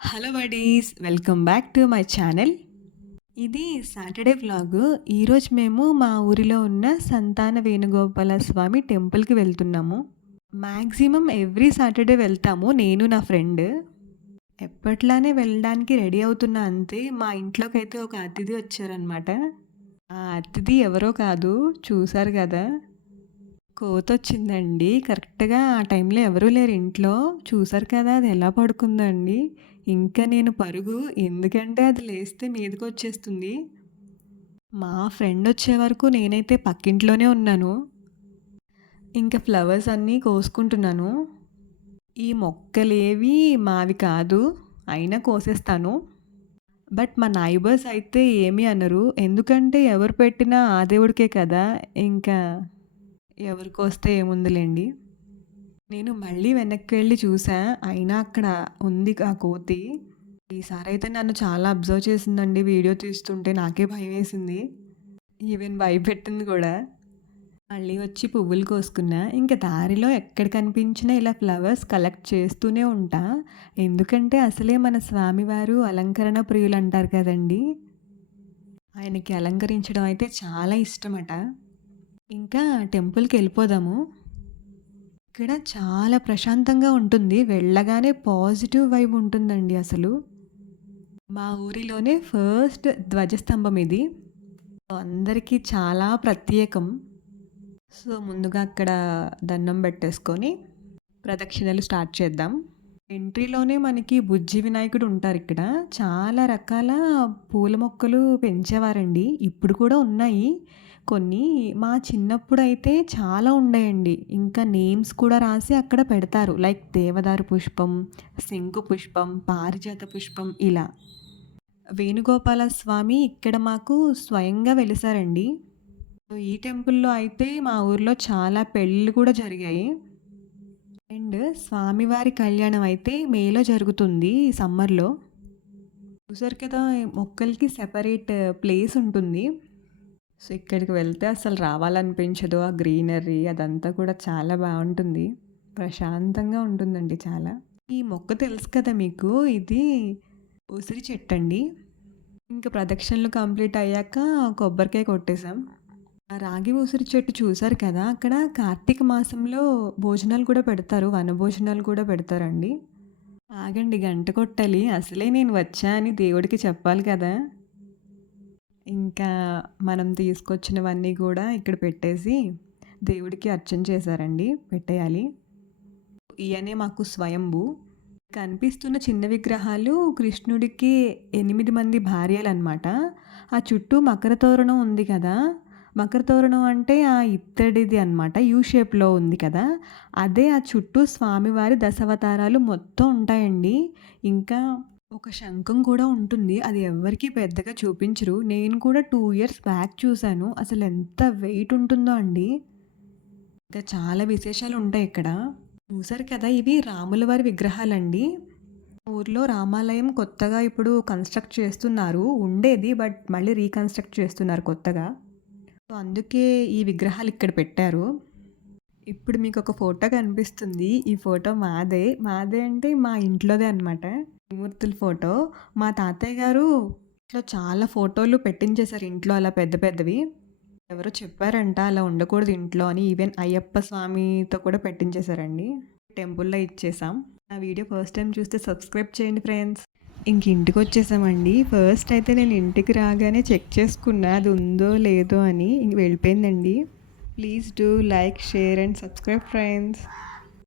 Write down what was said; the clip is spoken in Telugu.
Hello buddies, welcome back to my channel. ఇది సాటర్డే వ్లాగు. ఈరోజు మేము మా ఊరిలో ఉన్న సంతాన వేణుగోపాల స్వామి టెంపుల్కి వెళ్తున్నాము. మ్యాక్సిమం ఎవ్రీ సాటర్డే వెళ్తాము, నేను నా ఫ్రెండ్. ఎప్పట్లానే వెళ్ళడానికి రెడీ అవుతున్నా అంతే. మా ఇంట్లోకి అయితే ఒక అతిథి వచ్చారనమాట. ఆ అతిథి ఎవరో కాదు, చూసారు కదా, కోతొచ్చిందండి. కరెక్ట్‌గా ఆ టైంలో ఎవరూ లేరు ఇంట్లో. చూసారు కదా అది ఎలా పడుకుందండి. ఇంకా నేను పరుగు, ఎందుకంటే అది లేస్తే మీదకొచ్చేస్తుంది. మా ఫ్రెండ్ వచ్చే వరకు నేనైతే పక్కింట్లోనే ఉన్నాను. ఇంకా ఫ్లవర్స్ అన్నీ కోసుకుంటున్నాను. ఈ మొక్కలేవి మావి కాదు, అయినా కోసేస్తాను. బట్ మా నైబర్స్ అయితే ఏమీ అనరు. ఎందుకంటే ఎవరు పెట్టినా ఆ దేవుడికే కదా! ఇంకా ఎవరికొస్తే ఏముందిలెండి. నేను మళ్ళీ వెనక్కి వెళ్లి చూసా. అయినా అక్కడ ఉంది ఆ కోతి. ఈసారైతే నన్ను చాలా అబ్జర్వ్ చేసిందండి వీడియో తీస్తుంటే. నాకే భయమేసింది. ఈవెన్ భయపెట్టింది కూడా. మళ్ళీ వచ్చి పువ్వులు కోసుకున్నా. ఇంక దారిలో ఎక్కడ కనిపించినా ఇలా ఫ్లవర్స్ కలెక్ట్ చేస్తూనే ఉంటా. ఎందుకంటే అసలే మన స్వామివారు అలంకరణ ప్రియులంటారు కదండీ! ఆయనకి అలంకరించడం అయితే చాలా ఇష్టమట. ఇంకా టెంపుల్‌కెళ్ళిపోదాము. ఇక్కడ చాలా ప్రశాంతంగా ఉంటుంది. వెళ్ళగానే పాజిటివ్ వైబ్ ఉంటుందండి అసలు. మా ఊరిలోనే ఫస్ట్ ధ్వజస్తంభం ఇది. అందరికీ చాలా ప్రత్యేకం. సో, ముందుగా అక్కడ దండం పెట్టేసుకొని ప్రదక్షిణలు స్టార్ట్ చేద్దాం. ఎంట్రీలోనే మనకి బుజ్జి వినాయకుడు ఉంటారిక్కడ. చాలా రకాల పూల మొక్కలు పెంచేవారండి. ఇప్పుడు కూడా ఉన్నాయి కొన్ని. మా చిన్నప్పుడైతే చాలా ఉండేయండి. ఇంకా నేమ్స్ కూడా రాసి అక్కడ పెడతారు. లైక్ దేవదారు పుష్పం, శంకు పుష్పం, పారిజాత పుష్పం ఇలా. వేణుగోపాల స్వామి ఇక్కడ మాకు స్వయంగా వెలిసారండి. ఈ టెంపుల్‌లో అయితే మా ఊర్లో చాలా పెళ్ళిళ్ళు కూడా జరిగాయి. అండ్ స్వామివారి కళ్యాణం అయితే మేలో జరుగుతుంది సమ్మర్‌లో. చూసారు కదా, మొక్కలకి సెపరేట్ ప్లేస్ ఉంటుంది. సో, ఇక్కడికి వెళ్తే అసలు రావాలనిపించదు. ఆ గ్రీనరీ అదంతా కూడా చాలా బావుంటుంది. ప్రశాంతంగా ఉంటుందండి చాలా. ఈ మొక్క తెలుసు కదా మీకు, ఇది ఉసిరి చెట్టండి. ఇంక ప్రదక్షిణలు కంప్లీట్ అయ్యాక కొబ్బరికాయ కొట్టేసాం. ఆ రాగి ఉసిరి చెట్టు చూసారు కదా, అక్కడ కార్తీక మాసంలో భోజనాలు కూడా పెడతారు. వనభోజనాలు కూడా పెడతారండి. ఆగండి, గంట కొట్టాలి. అసలే నేను వచ్చా అని దేవుడికి చెప్పాలి కదా! ఇంకా మనం తీసుకొచ్చినవన్నీ కూడా ఇక్కడ పెట్టేసి దేవుడికి అర్చన చేశారండి. పెట్టేయాలి. ఈయనే మాకు స్వయంభూ. కనిపిస్తున్న చిన్న విగ్రహాలు కృష్ణుడికి 8 మంది భార్యలనమాట. ఆ చుట్టూ మకర తోరణం ఉంది కదా! మకర తోరణం అంటే ఆ ఇత్తడిది అనమాట. యూ షేప్‌లో ఉంది కదా! అదే ఆ చుట్టూ స్వామివారి దశావతారాలు మొత్తం ఉంటాయండి. ఇంకా ఒక శంఖం కూడా ఉంటుంది. అది ఎవ్వరికీ పెద్దగా చూపించరు. నేను కూడా 2 ఇయర్స్ బ్యాక్ చూసాను. అసలెంత వెయిట్ ఉంటుందో అండి. ఇంకా చాలా విశేషాలుంటాయి ఇక్కడ. చూసారు కదా, ఇవి రాముల వారి విగ్రహాలండి. ఊర్లో రామాలయం కొత్తగా ఇప్పుడు కన్‌స్ట్రక్ట్ చేస్తున్నారు. ఉండేది బట్ మళ్ళీ రీకన్‌స్ట్రక్ట్ చేస్తున్నారు కొత్తగా. సో, అందుకే ఈ విగ్రహాలు ఇక్కడ పెట్టారు. ఇప్పుడు మీకొక ఫోటో కనిపిస్తుంది. ఈ ఫోటో మాదే. మాదే అంటే మా ఇంట్లోదే అనమాట. త్రిమూర్తుల ఫోటో. మా తాతయ్య గారు ఇట్లా చాలా ఫోటోలు పెట్టించేశారు ఇంట్లో, అలా పెద్ద పెద్దవి. ఎవరో చెప్పారంట అలా ఉండకూడదు ఇంట్లో అని. ఈవెన్ అయ్యప్ప స్వామితో కూడా పెట్టించేశారండి. టెంపుల్‌లో ఇచ్చేసాం. నా వీడియో ఫస్ట్ టైం చూస్తే సబ్స్క్రైబ్ చేయండి ఫ్రెండ్స్. ఇంక ఇంటికొచ్చేసామండి. ఫస్ట్ అయితే నేను ఇంటికి రాగానే చెక్ చేసుకున్నా అది ఉందో లేదో అని. ఇంక వెళ్ళిపోయిందండి. Please do like, share and subscribe friends.